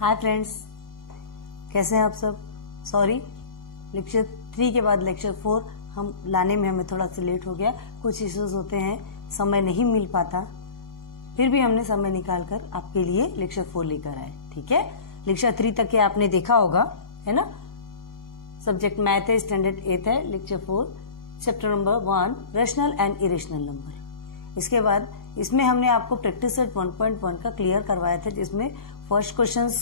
Hi friends, कैसे हैं आप सब। सॉरी, लेक्चर 3 के बाद लेक्चर 4 हम लाने में हमें थोड़ा सा लेट हो गया। कुछ इश्यूज होते हैं, समय नहीं मिल पाता, फिर भी हमने समय निकाल कर आपके लिए लेक्चर 4 लेकर आए। ठीक है, लेक्चर 3 तक के आपने देखा होगा, है ना। सब्जेक्ट मैथ है, स्टैंडर्ड 8 है, lecture 4 chapter number 1 rational and irrational number. इसके बाद इसमें हमने आपको प्रैक्टिस सेट 1.1 का क्लियर करवाया था, जिसमें फर्स्ट क्वेश्चंस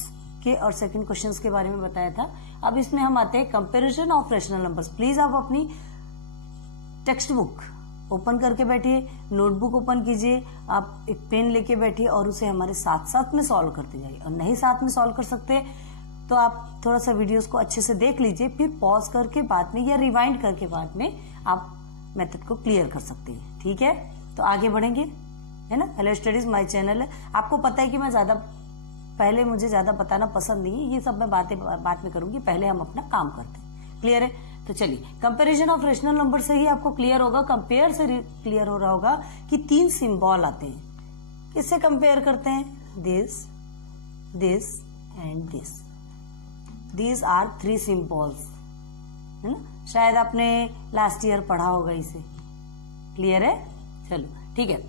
के और सेकंड क्वेश्चंस के बारे में बताया था। अब इसमें हम आते हैं comparison of rational numbers. Please आप अपनी टेक्स्ट बुक ओपन करके बैठिए, नोटबुक ओपन कीजिए, आप एक पेन लेके बैठिए और उसे हमारे साथ साथ में सॉल्व करते जाइए। और नहीं साथ में सॉल्व कर सकते तो आप थोड़ा सा वीडियोस को अच्छे से देख लीजिए, फिर पॉज करके बाद में या रिवाइंड करके बाद में आप मेथड को क्लियर कर सकते हैं। ठीक है, तो आगे बढ़ेंगे, है ना। हेलो स्टडीज माय चैनल है। आपको पता है कि मैं मुझे ज्यादा बताना पसंद नहीं है, ये सब मैं बात में करूंगी। पहले हम अपना काम करते हैं। क्लियर है, तो चलिए कंपैरिजन ऑफ रेशनल नंबर से ही आपको क्लियर होगा, कंपेयर से क्लियर हो रहा होगा कि 3 सिंबल आते हैं। किससे कंपेयर करते हैं? This, this and this. These are 3 symbols, है ना। शायद आपने लास्ट ईयर पढ़ा होगा इसे। क्लियर है, चलो ठीक है।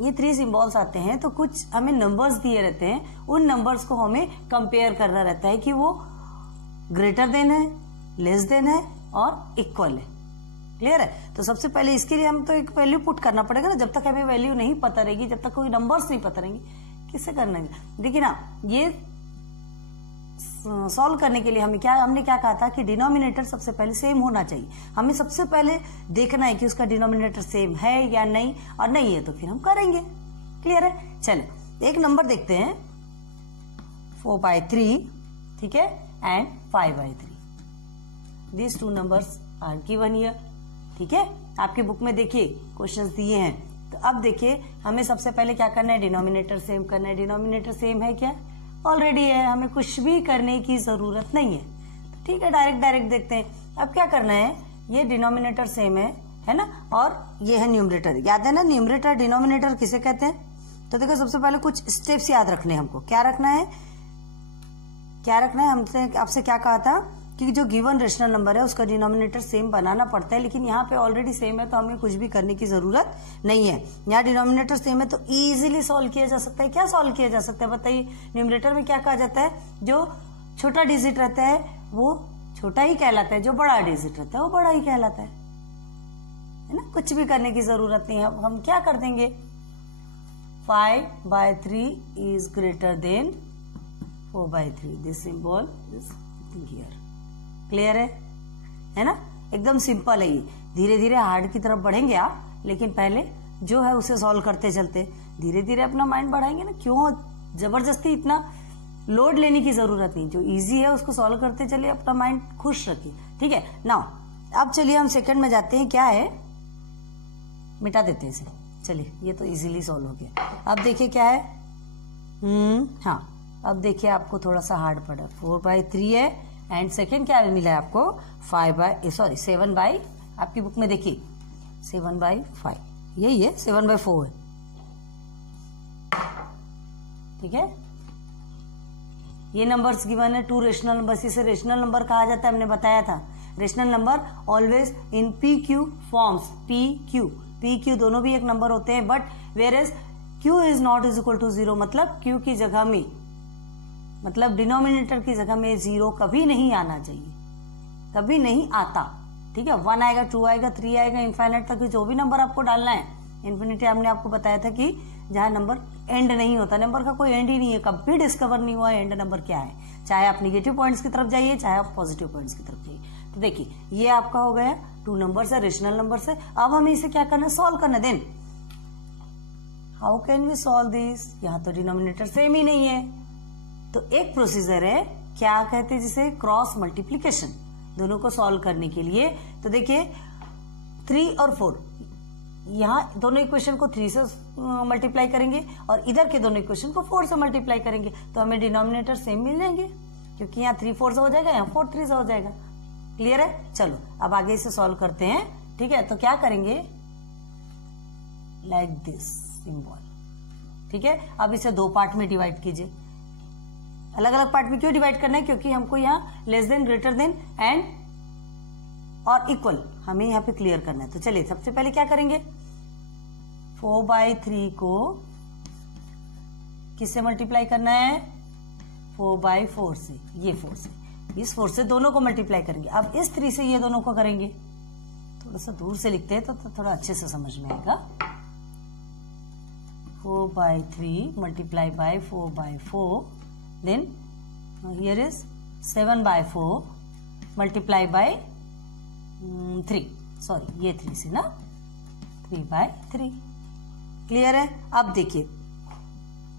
ये 3 सिंबल्स आते हैं, तो कुछ हमें नंबर्स दिए रहते हैं, उन नंबर्स को हमें कंपेयर करना रहता है कि वो ग्रेटर देन है, लेस देन है और इक्वल है। क्लियर है, तो सबसे पहले इसके लिए हम तो एक वैल्यू पुट करना पड़ेगा ना। जब तक हमें वैल्यू नहीं पता रहेगी, जब तक कोई नंबर्स नहीं पता रहेंगे, किससे करना है। देखिए ना, ये सॉल्व करने के लिए हमने क्या कहा था कि डिनोमिनेटर सबसे पहले सेम होना चाहिए। हमें सबसे पहले देखना है कि उसका डिनोमिनेटर सेम है या नहीं, और नहीं है तो फिर हम करेंगे। क्लियर है, चलो एक नंबर देखते हैं, 4/3, ठीक है, and 5/3। These 2 numbers are given here। ठीक है, आपकी बुक में देखिए क्वेश्चंस दिए हैं। तो अब देखिए, हमें सबसे पहले क्या करना है, डिनोमिनेटर सेम करना है। डिनोमिनेटर सेम है क्या? ऑलरेडी है, हमें कुछ भी करने की जरूरत नहीं है। तो ठीक है, डायरेक्ट देखते हैं। अब क्या करना है, ये डिनोमिनेटर सेम है ना, और ये है न्यूमरेटर। याद है ना, न्यूमरेटर डिनोमिनेटर किसे कहते हैं? तो देखो, सबसे पहले कुछ स्टेप्स याद रखने हैं हमको। क्या रखना है हमसे आपसे क्या कहा था कि जो गिवन रेशनल नंबर है उसका डिनोमिनेटर सेम बनाना पड़ता है। लेकिन यहाँ पे ऑलरेडी सेम है, तो हमें कुछ भी करने की जरूरत नहीं है। यहाँ डिनोमिनेटर सेम है तो इजीली सॉल्व किया जा सकता है। क्या सॉल्व किया जा सकता है बताइए? न्यूमरेटर में क्या कहा जाता है, जो छोटा डिजिट रहता है वो छोटा ही कहलाता है, जो बड़ा डिजिट रहता है वो बड़ा ही कहलाता है ना। कुछ भी करने की जरूरत नहीं है। हम क्या कर देंगे, 5/3 is greater than 4/3। This symbol is here. Clear है ना, एकदम सिंपल है ये। धीरे धीरे हार्ड की तरफ बढ़ेंगे आप, लेकिन पहले जो है उसे सॉल्व करते चलते धीरे धीरे अपना माइंड बढ़ाएंगे ना। क्यों जबरदस्ती इतना लोड लेने की जरूरत नहीं, जो इजी है उसको सॉल्व करते चलिए, अपना माइंड खुश रखिए। ठीक है, नाउ अब चलिए हम सेकंड में जाते हैं। क्या है, मिटा देते हैं इसे। चलिए, ये तो इजीली सॉल्व हो गया। अब देखिए क्या है, हाँ, अब देखिए आपको थोड़ा सा हार्ड पड़ा। 4/3 है, एंड सेकेंड क्या मिला है आपको, 7/, आपकी बुक में देखिए 7/5, यही है, 7/4 है। ठीक है, ये नंबर्स गिवन है, 2 रेशनल नंबर्स। इसे रेशनल नंबर कहा जाता है, हमने बताया था। Rational number always in PQ forms. PQ दोनों भी एक नंबर होते हैं, but whereas Q is not is equal to 0, मतलब Q की जगह में, मतलब डिनोमिनेटर की जगह में 0 कभी नहीं आना चाहिए, कभी नहीं आता। ठीक है, 1 आएगा, 2 आएगा, 3 आएगा, इनफाइनाइट तक जो भी नंबर आपको डालना है। इन्फिनिटी हमने आपको बताया था कि जहां नंबर एंड नहीं होता, नंबर का कोई एंड ही नहीं है, कभी डिस्कवर नहीं हुआ एंड नंबर क्या है। चाहे आप निगेटिव पॉइंट्स की तरफ जाइए, चाहे आप पॉजिटिव पॉइंट्स की तरफ जाइए। तो देखिए, ये आपका हो गया 2 नंबर है, रेशनल नंबर है। अब हमें इसे क्या करना है, सॉल्व करना। Then how can we solve this? यहाँ तो डिनोमिनेटर सेम ही नहीं है, तो एक प्रोसीजर है, क्या कहते हैं जिसे, क्रॉस मल्टीप्लीकेशन, दोनों को सॉल्व करने के लिए। तो देखिए 3 और 4, यहाँ दोनों इक्वेशन को 3 से मल्टीप्लाई करेंगे और इधर के दोनों इक्वेशन को 4 से मल्टीप्लाई करेंगे, तो हमें डिनोमिनेटर सेम मिल जाएंगे, क्योंकि यहाँ 3 4 से हो जाएगा, यहाँ 4 3 से हो जाएगा। क्लियर है, चलो अब आगे इसे सॉल्व करते हैं। ठीक है, तो क्या करेंगे, लाइक दिस सिंबल। ठीक है, अब इसे 2 पार्ट में डिवाइड कीजिए। अलग अलग पार्ट में क्यों डिवाइड करना है, क्योंकि हमको यहाँ less than, greater than and और इक्वल हमें यहाँ पे क्लियर करना है। तो चलिए सबसे पहले क्या करेंगे, 4/3 को किससे मल्टीप्लाई करना है, 4/4 से, ये 4 से, इस 4 से दोनों को मल्टीप्लाई करेंगे। अब इस 3 से ये दोनों को करेंगे, थोड़ा सा दूर से लिखते हैं तो थोड़ा अच्छे से समझ में आएगा। 4/3 multiply by 4/4, then here is 7/4 multiply by 3, sorry ये 3 से ना, 3/3। क्लियर है। अब देखिए,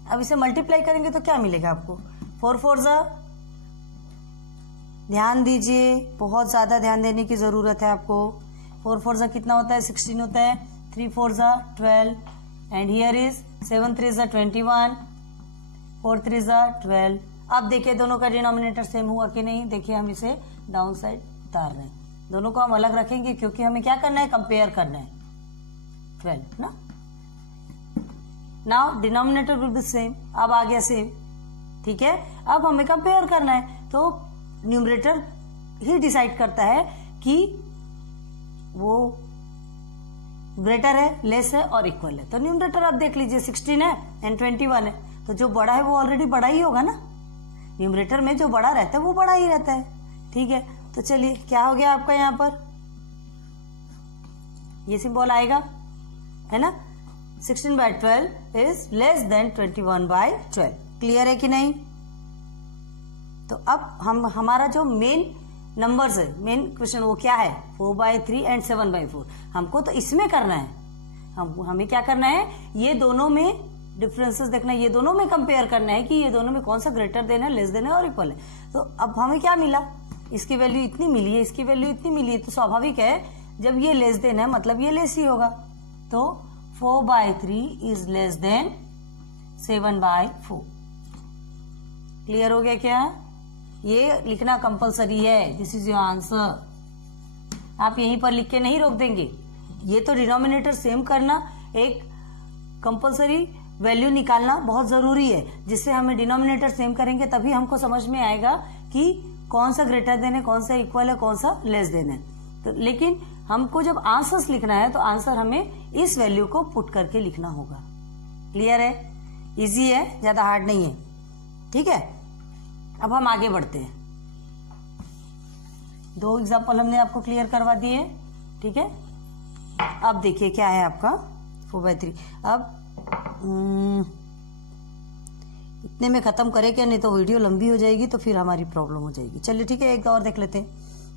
अब इसे मल्टीप्लाई करेंगे तो क्या मिलेगा आपको, 4 4 जा, ध्यान दीजिए, बहुत ज्यादा ध्यान देने की जरूरत है आपको। 4 4 जा कितना होता है, 16 होता है, 3 4 जा 12, एंड हियर इज 7 3 जा 21, 4 3 जा 12। अब देखिए दोनों का डिनोमिनेटर सेम हुआ कि नहीं, देखिए हम इसे डाउन साइड उतार रहे हैं, दोनों को हम अलग रखेंगे क्योंकि हमें क्या करना है, कंपेयर करना है। 12 ना, now denominator will be same, अब आ गया सेम, ठीक है। अब हमें कंपेयर करना है, तो न्यूमरेटर ही डिसाइड करता है कि वो ग्रेटर है, लेस है और इक्वल है। तो न्यूमरेटर आप देख लीजिए 16 है एंड 21 है, तो जो बड़ा है वो ऑलरेडी बड़ा ही होगा ना, न्यूमरेटर में जो बड़ा रहता है वो बड़ा ही रहता है, ठीक है। तो चलिए क्या हो गया आपका, यहाँ पर ये सिंबल आएगा, है ना, 16/12 इज लेस देन 21/12। क्लियर है कि नहीं। तो अब हम हमारा जो मेन नंबर्स है, मेन क्वेश्चन वो क्या है, 4/3 एंड 7/4। हमको तो इसमें करना है, हमें क्या करना है, ये दोनों में डिफरेंसेस देखना है, ये दोनों में कंपेयर करना है कि ये दोनों में कौन सा ग्रेटर देन है, लेस देन है और इक्वल है। तो अब हमें क्या मिला, इसकी वैल्यू इतनी मिली है, इसकी वैल्यू इतनी मिली है, तो स्वाभाविक है जब ये लेस देन है मतलब ये लेस ही होगा। तो 4/3 इज लेस देन 7/4। क्लियर हो गया क्या, ये लिखना कंपलसरी है, दिस इज योर आंसर। आप यहीं पर लिख के नहीं रोक देंगे, ये तो डिनोमिनेटर सेम करना, एक कंपलसरी वैल्यू निकालना बहुत जरूरी है, जिससे हमें डिनोमिनेटर सेम करेंगे तभी हमको समझ में आएगा कि कौन सा ग्रेटर देन है, कौन सा इक्वल है, कौन सा लेस देन है। तो लेकिन हमको जब आंसर्स लिखना है तो आंसर हमें इस वैल्यू को पुट करके लिखना होगा। क्लियर है, इजी है, ज्यादा हार्ड नहीं है, ठीक है। अब हम आगे बढ़ते हैं, 2 एग्जाम्पल हमने आपको क्लियर करवा दिए, ठीक है। अब देखिए क्या है आपका 4/3। अब इतने में खत्म करें क्या, नहीं तो वीडियो लंबी हो जाएगी तो फिर हमारी प्रॉब्लम हो जाएगी। चलिए ठीक है, एक और देख लेते हैं,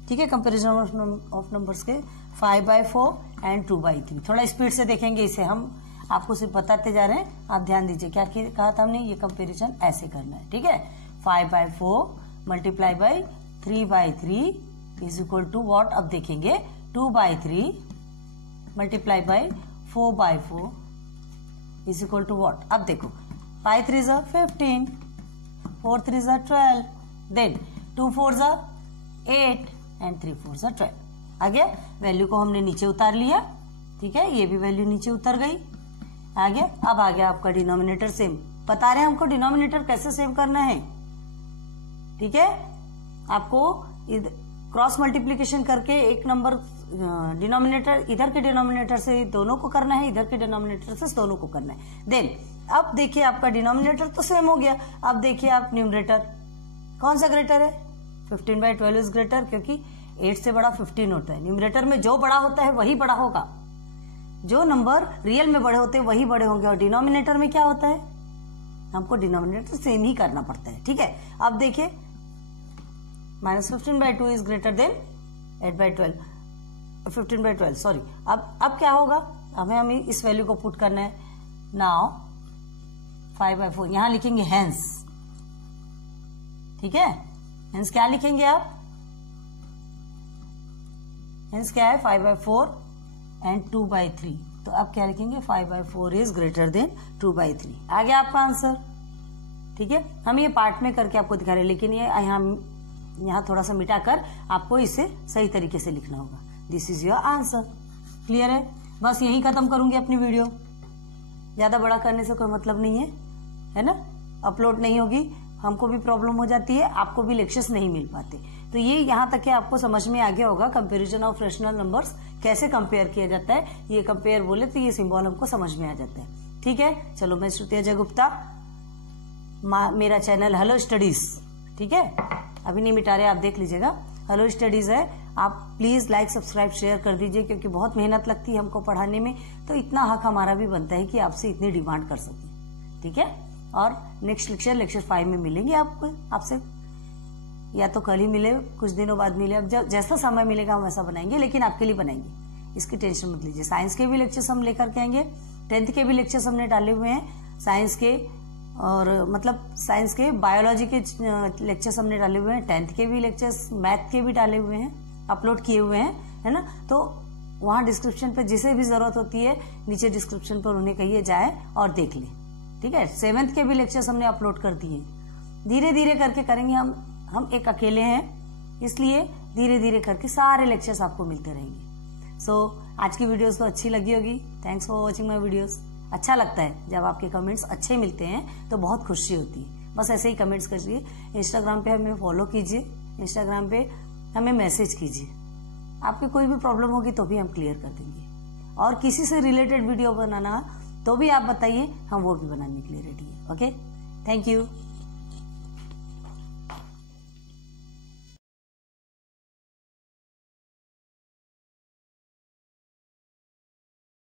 ठीक है। कंपैरिजन ऑफ नंबर्स के 5/4 एंड 2/3, थोड़ा स्पीड से देखेंगे इसे, हम आपको सिर्फ बताते जा रहे हैं, आप ध्यान दीजिए। क्या कहा था हमने, ये कंपैरिजन ऐसे करना है, ठीक है। 5/4 multiply by 3/3 is equal to what, अब देखेंगे 2/3 multiply by 4/4 is equal to what. अब देखो 5 3 जा 15, 4 3 जा 12, देन 2 4 जा 8 एंड 3 4 जा 12। आ गया, वैल्यू को हमने नीचे उतार लिया, ठीक है, ये भी वैल्यू नीचे उतर गई, आ गया। अब आ गया आपका डिनोमिनेटर सेम, बता रहे हैं हमको डिनोमिनेटर कैसे सेम करना है, ठीक है। आपको क्रॉस मल्टीप्लीकेशन करके एक नंबर डिनोमिनेटर, इधर के डिनोमिनेटर से दोनों को करना है, इधर के डिनोमिनेटर से दोनों को करना है। देन अब देखिए आपका डिनोमिनेटर तो सेम हो गया, अब देखिए आप न्यूमरेटर कौन सा ग्रेटर है, 15/12 इज ग्रेटर, क्योंकि 8 से बड़ा 15 होता है। न्यूमरेटर में जो बड़ा होता है वही बड़ा होगा, जो नंबर रियल में बड़े होते हैं वही बड़े होंगे, और डिनोमिनेटर में क्या होता है, हमको डिनोमिनेटर सेम ही करना पड़ता है, ठीक है। अब देखिए -15/2 इज ग्रेटर देन 8/12, 15/12 सॉरी। अब क्या होगा, हमें इस वैल्यू को पुट करना है। नाउ 5/4 यहां लिखेंगे हेंस, ठीक है। हेंस क्या लिखेंगे आप, हेंस क्या है 5/4 एंड 2/3, तो आप क्या लिखेंगे 5/4 इज ग्रेटर देन 2/3। आ गया आपका आंसर, ठीक है। हम ये पार्ट में करके आपको दिखा रहे हैं, लेकिन ये यहाँ थोड़ा सा मिटाकर आपको इसे सही तरीके से लिखना होगा। This is your answer. Clear है, बस यही खत्म करूंगी अपनी वीडियो, ज्यादा बड़ा करने से कोई मतलब नहीं है, है ना। अपलोड नहीं होगी हमको भी प्रॉब्लम हो जाती है, आपको भी लेक्चर्स नहीं मिल पाते। तो ये यहाँ तक कि आपको समझ में आ गया होगा कंपैरिजन ऑफ रेशनल नंबर्स कैसे कंपेयर किया जाता है। ये कंपेयर बोले तो ये सिंबल हमको समझ में आ जाता है। ठीक है, चलो मैं श्रुति अजय गुप्ता, मेरा चैनल हेलो स्टडीज, ठीक है, अभी नहीं मिटा रहे, आप देख लीजिएगा, हेलो स्टडीज है। आप प्लीज लाइक सब्सक्राइब शेयर कर दीजिए, क्योंकि बहुत मेहनत लगती है हमको पढ़ाने में, तो इतना हक हमारा भी बनता है कि आपसे इतनी डिमांड कर सके। ठीक है, और नेक्स्ट लेक्चर 5 में मिलेंगे आपसे, या तो कल ही मिले, कुछ दिनों बाद मिले, अब जैसा समय मिलेगा हम वैसा बनाएंगे, लेकिन आपके लिए बनाएंगे, इसकी टेंशन मत लीजिए। साइंस के भी लेक्चर्स हम लेकर के आएंगे, 10th के भी लेक्चर्स हमने डाले हुए हैं, साइंस के और मतलब साइंस के बायोलॉजी के लेक्चर्स हमने डाले हुए हैं, 10th के भी लेक्चर्स, मैथ के भी डाले हुए हैं, अपलोड किए हुए हैं, है ना। तो वहाँ डिस्क्रिप्शन पे जिसे भी जरूरत होती है नीचे डिस्क्रिप्शन पर उन्हें कहिए जाए और देख ले। ठीक है, 7th के भी लेक्चर्स हमने अपलोड कर दिए। धीरे धीरे करके करेंगे, हम एक अकेले हैं, इसलिए धीरे धीरे करके सारे लेक्चर्स आपको मिलते रहेंगे। सो आज की वीडियोस तो अच्छी लगी होगी। Thanks for watching my videos. अच्छा लगता है जब आपके कमेंट्स अच्छे मिलते हैं तो बहुत खुशी होती है। बस ऐसे ही कमेंट्स करिए। इंस्टाग्राम पे हमें फॉलो कीजिए, इंस्टाग्राम पे हमें मैसेज कीजिए। आपकी कोई भी प्रॉब्लम होगी तो भी हम क्लियर कर देंगे, और किसी से रिलेटेड वीडियो बनाना तो भी आप बताइए, हम वो भी बनाने के लिए रेडी है। Okay, thank you.